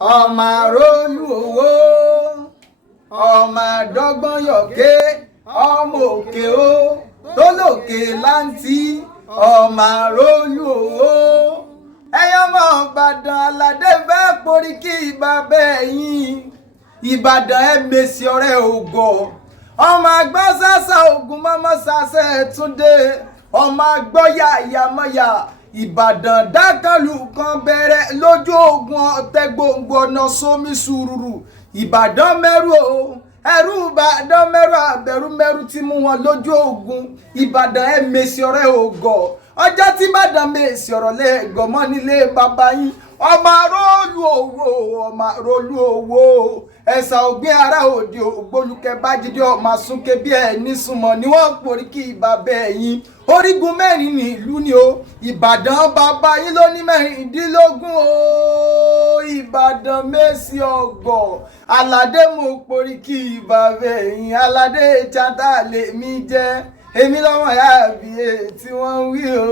ọmọ àrólú owó ọmọ àdọ́gbọ́n yọ̀ké ọmọ òkè ó tó lòkè láǹtí ọmọ àrólú owó ẹ̀yin ọmọ Ìbàdàn aládé fẹ́ porí kí bàbá ẹ̀yìn Ìbàdàn ẹ̀ mèsì ọ̀rẹ́ ògọ̀ ọmọ àgbọ̀ sásà ògùn mọ́mọ́ sásà ẹ̀túndé ọmọ àgbọ̀ yàyàmọ́yà Ìbàdàn dákàlù kan bẹ̀rẹ̀ lójú ogun ọ̀tẹ̀ gbòǹgbò ọ̀nà sómi sùúrù Ìbàdàn mẹ́rù o ẹ̀rù Ìbàdàn mẹ́rù àbẹ̀rù mẹ́rù ti mú wọn lójú ogun Ìbàdàn ẹ̀ mèsì ọ̀rẹ́ ògọ̀ ọjọ́ tí Ìbàdàn mèsì ọ̀rọ̀ lé gbọ̀mọ́ nílé bàbá yín ọmọ àrólú owó ẹ̀sà ògbé ara òde ògbólúkẹ́ bájídé ọmọ súnkẹ bí ẹ̀ nísùnmọ̀ ni wọ́n porí kí bàbá ẹ̀yìn orígun mẹ́rin ní ìlú ni o Ìbàdàn bàbá yín ló ní mẹ́rìndínlógún o Ìbàdàn mẹ́sì ọgọ̀ aládé mo porí kí bàbá ẹ̀yìn Aladechanter lèmi jẹ́ èmi lọ́mọ yá àbí tí wọ́n wí o.